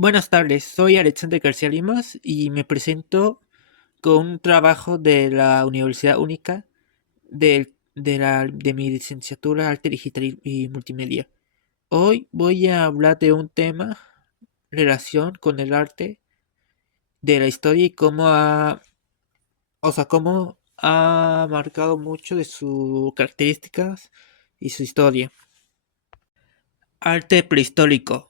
Buenas tardes, soy Alexander García Limas y me presento con un trabajo de la Universidad Única de mi licenciatura Arte Digital y Multimedia. Hoy voy a hablar de un tema, relación con el arte, de la historia y cómo ha marcado mucho de sus características y su historia. Arte prehistórico.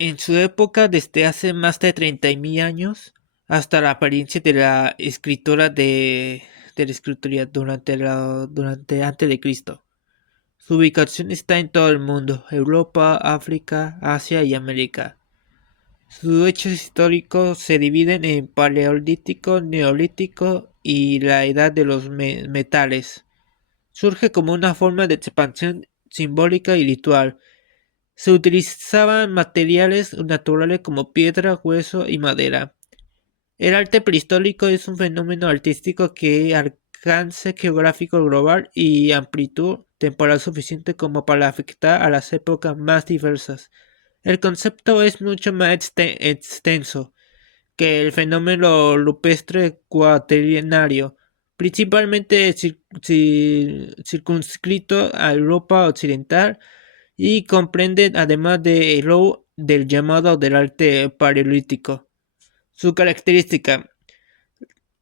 En su época, desde hace más de 30.000 años, hasta la apariencia de la escritura durante antes de Cristo. Su ubicación está en todo el mundo, Europa, África, Asia y América. Sus hechos históricos se dividen en Paleolítico, Neolítico y la Edad de los Metales. Surge como una forma de expansión simbólica y ritual. Se utilizaban materiales naturales como piedra, hueso y madera. El arte prehistórico es un fenómeno artístico que alcance geográfico global y amplitud temporal suficiente como para afectar a las épocas más diversas. El concepto es mucho más extenso que el fenómeno rupestre cuaternario, principalmente circunscrito a Europa occidental y comprende además del llamado del arte paleolítico. Su característica: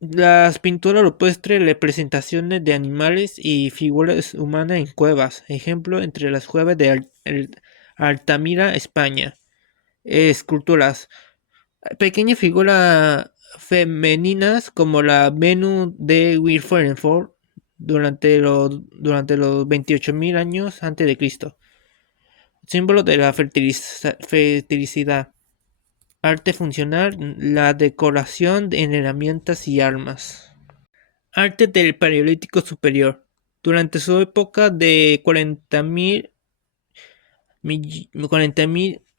las pinturas rupestres, representaciones de animales y figuras humanas en cuevas, ejemplo entre las cuevas de Altamira, España. Esculturas: pequeñas figuras femeninas como la Venus de Wilhelmsburg durante los 28.000 años antes de Cristo. Símbolo de la fertilidad. Arte funcional, la decoración en herramientas y armas. Arte del Paleolítico Superior. Durante su época de 40.000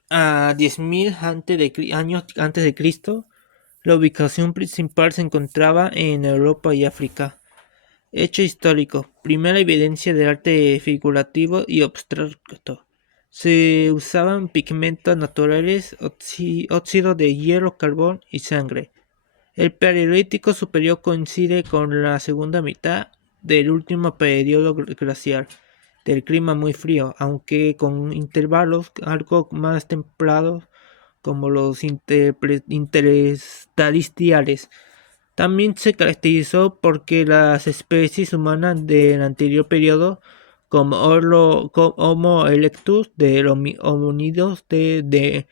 a 10.000 años antes de Cristo, la ubicación principal se encontraba en Europa y África. Hecho histórico: primera evidencia del arte figurativo y abstracto. Se usaban pigmentos naturales, óxido de hierro, carbón y sangre. El Paleolítico Superior coincide con la segunda mitad del último periodo glacial, del clima muy frío, aunque con intervalos algo más templados como los intersticiales. También se caracterizó porque las especies humanas del anterior periodo, como Homo erectus de los homínidos de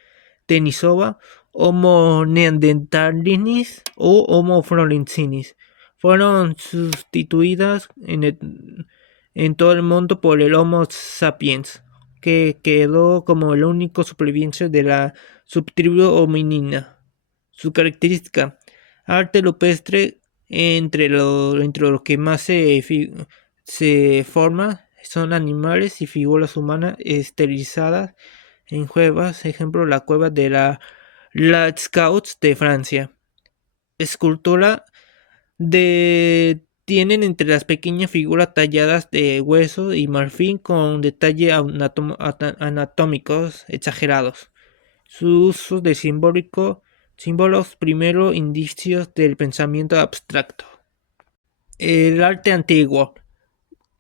Denisova, Homo neanderthalensis o Homo florensis, fueron sustituidas en todo el mundo por el Homo sapiens, que quedó como el único superviviente de la subtribu hominina. Su característica: arte rupestre. Entre lo que más se forma son animales y figuras humanas esterilizadas en cuevas, ejemplo la cueva de la Lascaux de Francia. Escultura: tienen entre las pequeñas figuras talladas de hueso y marfil con detalles anatómicos exagerados. Su uso de símbolos, primero indicios del pensamiento abstracto. El arte antiguo.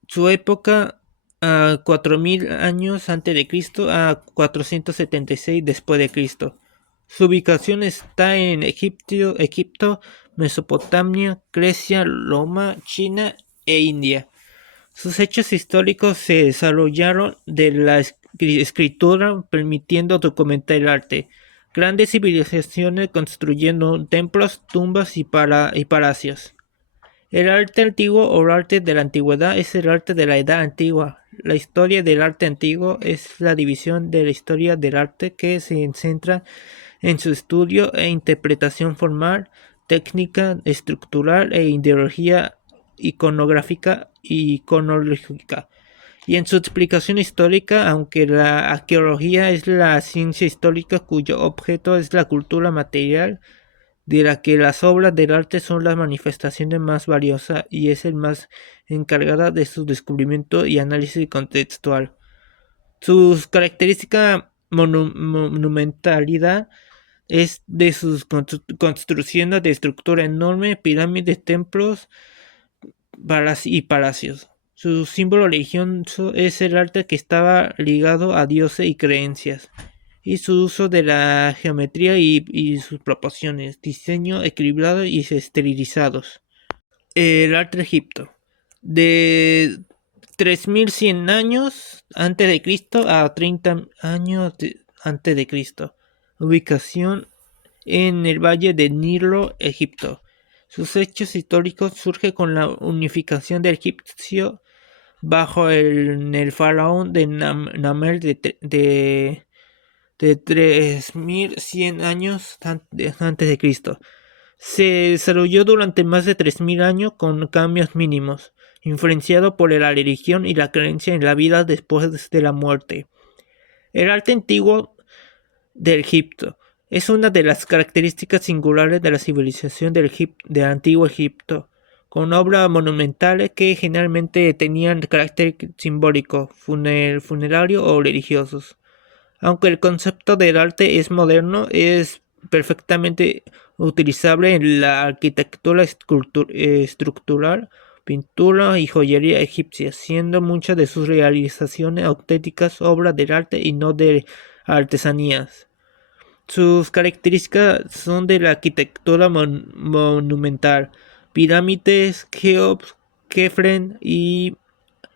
Su época: a 4.000 años antes de Cristo a 476 después de Cristo. Su ubicación está en Egipto, Mesopotamia, Grecia, Roma, China e India. Sus hechos históricos se desarrollaron de la escritura, permitiendo documentar el arte. Grandes civilizaciones construyendo templos, tumbas y palacios. El arte antiguo o arte de la antigüedad es el arte de la Edad Antigua. La historia del arte antiguo es la división de la historia del arte que se centra en su estudio e interpretación formal, técnica, estructural e ideología iconográfica y iconológica, y en su explicación histórica, aunque la arqueología es la ciencia histórica cuyo objeto es la cultura material, de la que las obras del arte son las manifestaciones más valiosas y es el más encargada de su descubrimiento y análisis contextual. Sus características: monumentalidad, es de sus construcciones de estructura enorme, pirámides, templos y palacios. Su símbolo religioso es el arte que estaba ligado a dioses y creencias, y su uso de la geometría y sus proporciones, diseño equilibrado y esterilizados. El arte de Egipto. De 3100 años antes de Cristo a 30 años antes de Cristo. Ubicación en el valle de Nilo, Egipto. Sus hechos históricos surgen con la unificación del egipcio bajo el faraón de Namer de 3100 años antes de Cristo. Se desarrolló durante más de 3000 años con cambios mínimos, influenciado por la religión y la creencia en la vida después de la muerte. El arte antiguo de Egipto es una de las características singulares de la civilización del antiguo Egipto, con obras monumentales que generalmente tenían carácter simbólico, funerario o religiosos. Aunque el concepto del arte es moderno, es perfectamente utilizable en la arquitectura estructural, pintura y joyería egipcia, siendo muchas de sus realizaciones auténticas obras del arte y no de artesanías. Sus características son de la arquitectura monumental, pirámides, Keops, Kefren y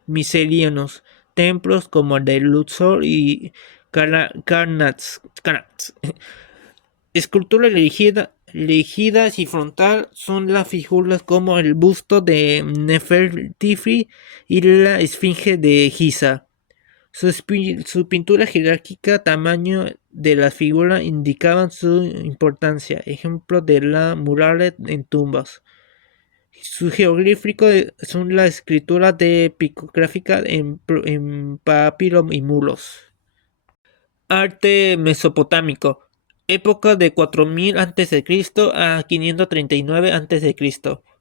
misceláneos, templos como el de Luxor y Karnak. Esculturas rígidas y frontal son las figuras como el busto de Nefertiti y la esfinge de Giza. Su pintura jerárquica, tamaño de las figuras indicaban su importancia, ejemplo de la murales en tumbas. Su jeroglífico son la escritura de pictográfica en papiro y muros. Arte mesopotámico. Época de 4000 a.C. a 539 a.C.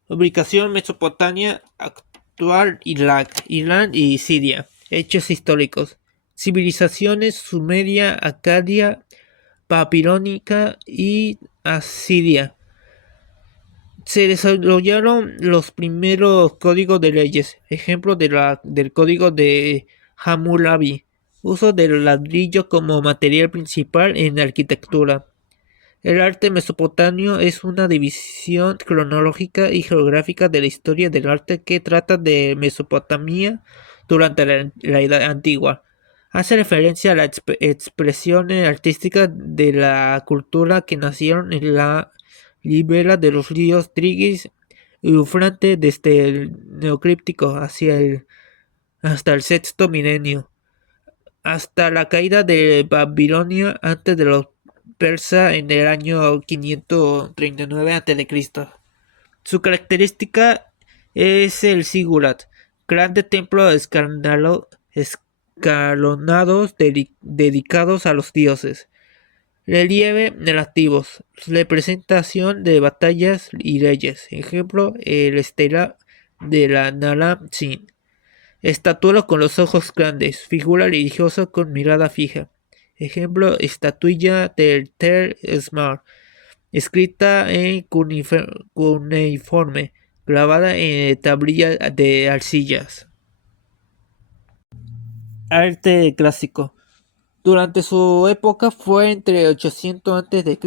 Ubicación Mesopotamia, actual Irán y Siria. Hechos históricos. Civilizaciones sumeria, acadia, babilónica y asiria. Se desarrollaron los primeros códigos de leyes, ejemplo del código de Hammurabi, uso del ladrillo como material principal en la arquitectura. El arte mesopotamio es una división cronológica y geográfica de la historia del arte que trata de Mesopotamia durante la Edad Antigua. Hace referencia a las expresiones artísticas de la cultura que nacieron en la ribera de los ríos Tigris y Eufrates desde el Neolítico hasta el sexto milenio, hasta la caída de Babilonia antes de los persas en el año 539 a.C. Su característica es el zigurat, grande templo escalonados dedicados a los dioses. Relieve relativos, representación de batallas y leyes, ejemplo el estela de la Naram Sin. Estatua con los ojos grandes, figura religiosa con mirada fija, ejemplo estatuilla del Ter Smart, escrita en cuneiforme, grabada en tablilla de arcillas. Arte clásico. Durante su época fue entre 800 a.C.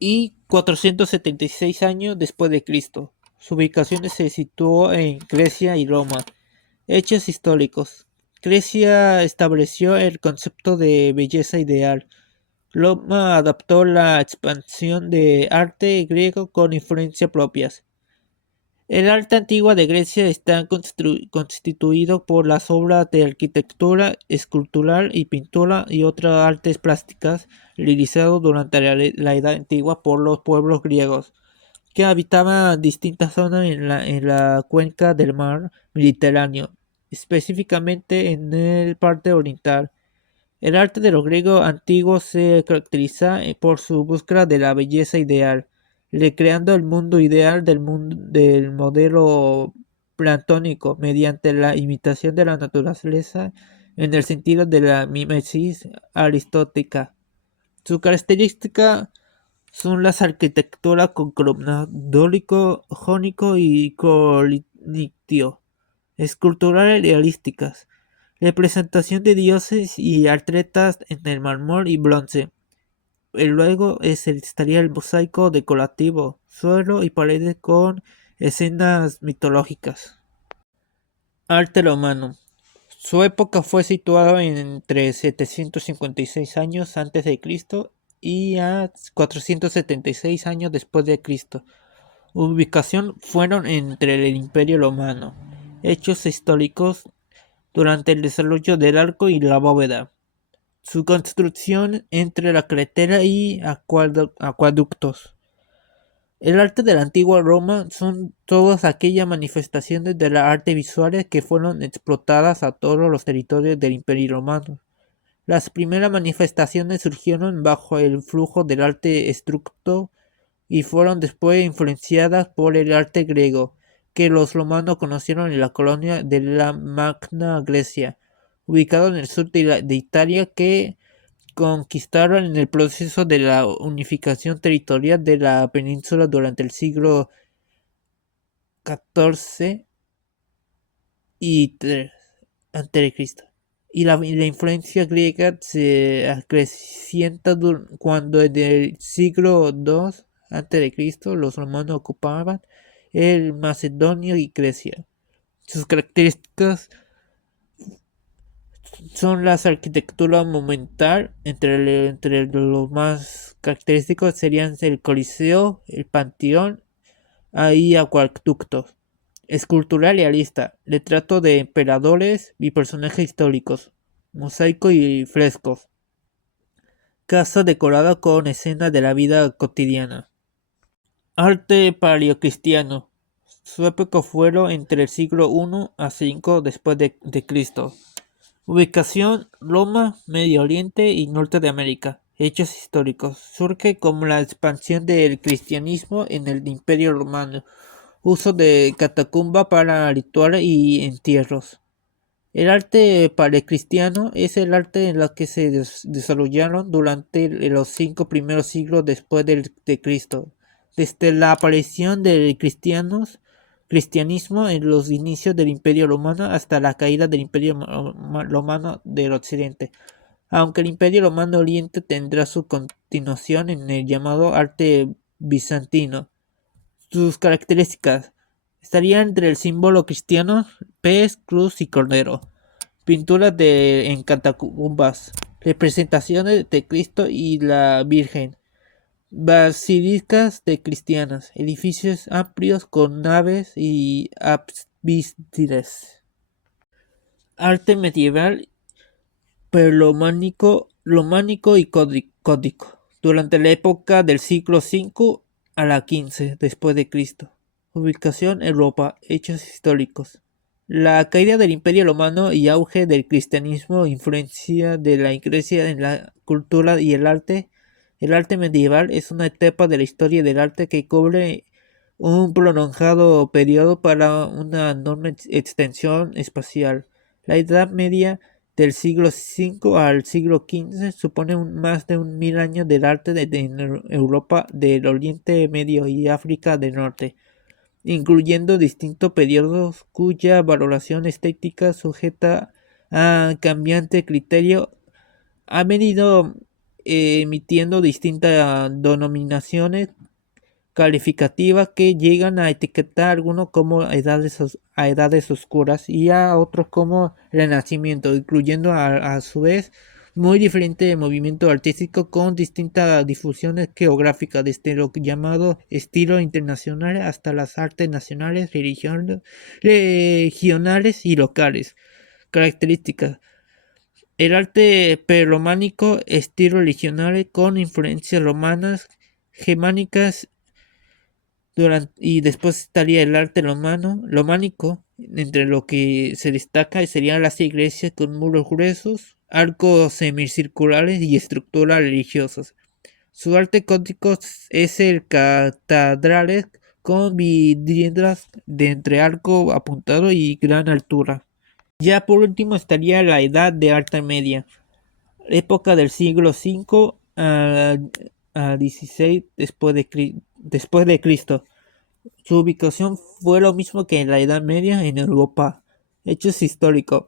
y 476 años después de Cristo. Su ubicación se situó en Grecia y Roma. Hechos históricos. Grecia estableció el concepto de belleza ideal. Roma adaptó la expansión de arte griego con influencias propias. El arte antiguo de Grecia está constituido por las obras de arquitectura, escultura y pintura y otras artes plásticas realizadas durante la Edad Antigua por los pueblos griegos, que habitaban distintas zonas en la cuenca del mar Mediterráneo, específicamente en el parte oriental. El arte de los griegos antiguos se caracteriza por su búsqueda de la belleza ideal, recreando el mundo ideal del modelo platónico mediante la imitación de la naturaleza en el sentido de la mimesis aristotélica. Su característica son las arquitecturas con columnas dórico, jónico y corinitio, esculturales realísticas, representación de dioses y atletas en el mármol y bronce. Luego estaría el mosaico decorativo, suelo y paredes con escenas mitológicas. Arte romano. Su época fue situada entre 756 años antes de Cristo y a 476 años después de Cristo. Ubicación fueron entre el Imperio Romano. Hechos históricos durante el desarrollo del arco y la bóveda. Su construcción entre la carretera y acueductos. El arte de la antigua Roma son todas aquellas manifestaciones de la arte visuales que fueron explotadas a todos los territorios del Imperio Romano. Las primeras manifestaciones surgieron bajo el flujo del arte etrusco y fueron después influenciadas por el arte griego, que los romanos conocieron en la colonia de la Magna Grecia, ubicado en el sur de Italia, que conquistaron en el proceso de la unificación territorial de la península durante el siglo XIV y III a.C. Y la influencia griega se acrecienta cuando en el siglo II a.C. los romanos ocupaban el Macedonia y Grecia. Sus características son las arquitecturas monumental, entre los más característicos serían el Coliseo, el Panteón y acueductos. Escultura realista, retrato de emperadores y personajes históricos, mosaico y frescos. Casa decorada con escenas de la vida cotidiana. Arte paleocristiano. Su época fueron entre el siglo I a V después de Cristo. Ubicación: Roma, Medio Oriente y Norte de América. Hechos históricos. Surge como la expansión del cristianismo en el Imperio Romano. Uso de catacumba para rituales y entierros. El arte paleocristiano es el arte en el que se desarrollaron durante los 5 primeros siglos después de Cristo. Desde la aparición del cristianismo en los inicios del Imperio Romano hasta la caída del Imperio Romano del Occidente, aunque el Imperio Romano Oriente tendrá su continuación en el llamado arte bizantino. Sus características estarían entre el símbolo cristiano, pez, cruz y cordero, pinturas en catacumbas, representaciones de Cristo y la Virgen, basílicas de cristianas, edificios amplios con naves y ábsides. Arte medieval románico y códico, durante la época del siglo V a la XV después de Cristo. Ubicación: Europa. Hechos históricos. La caída del Imperio Romano y auge del cristianismo, influencia de la Iglesia en la cultura y el arte. El arte medieval es una etapa de la historia del arte que cubre un prolongado periodo para una enorme extensión espacial. La Edad Media, del siglo V al siglo XV, supone más de 1000 años del arte en Europa del Oriente Medio y África del Norte, incluyendo distintos periodos cuya valoración estética sujeta a cambiante criterio. Ha venido emitiendo distintas denominaciones calificativas que llegan a etiquetar a algunos como edades oscuras y a otros como renacimiento, incluyendo a su vez muy diferente movimiento artístico con distintas difusiones geográficas, desde lo llamado estilo internacional hasta las artes nacionales, regionales y locales. Características: el arte prerrománico, estilo regional con influencias romanas, germánicas, y después estaría el arte románico, entre lo que se destaca serían las iglesias con muros gruesos, arcos semicirculares y estructuras religiosas. Su arte gótico es el catedrales con vidrieras de entre arco apuntado y gran altura. Ya por último estaría la Edad de Alta Media, época del siglo V a 16 después de Cristo. Su ubicación fue lo mismo que en la Edad Media en Europa. Hechos históricos: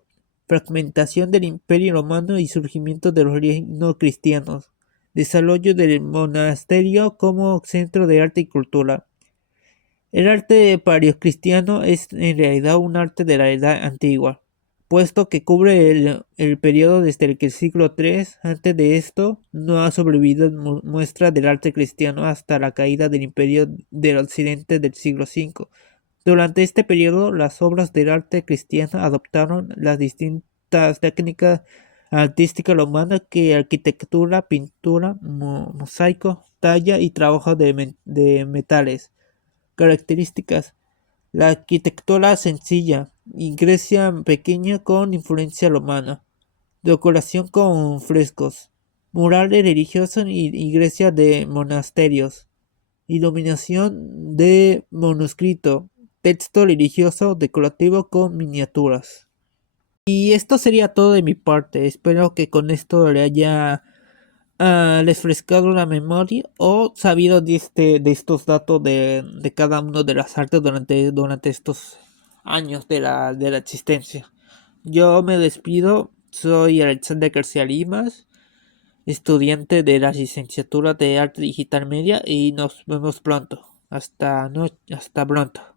fragmentación del Imperio Romano y surgimiento de los reinos cristianos. Desarrollo del monasterio como centro de arte y cultura. El arte paleocristiano es en realidad un arte de la Edad Antigua, puesto que cubre el periodo desde el siglo III antes de esto. No ha sobrevivido muestra del arte cristiano hasta la caída del Imperio del Occidente del siglo V. Durante este periodo, las obras del arte cristiano adoptaron las distintas técnicas artísticas romanas que arquitectura, pintura, mosaico, talla y trabajo de metales. Características: la arquitectura sencilla y Grecia pequeña con influencia romana. Decoración con frescos. Murales religiosos y iglesia de monasterios. Iluminación de manuscrito. Texto religioso decorativo con miniaturas. Y esto sería todo de mi parte. Espero que con esto le haya refrescado la memoria o sabido de estos datos de cada uno de las artes durante estos años de la existencia. Yo me despido, soy Alexander García Limas, estudiante de la licenciatura de Arte Digital Media, y nos vemos pronto. Hasta pronto.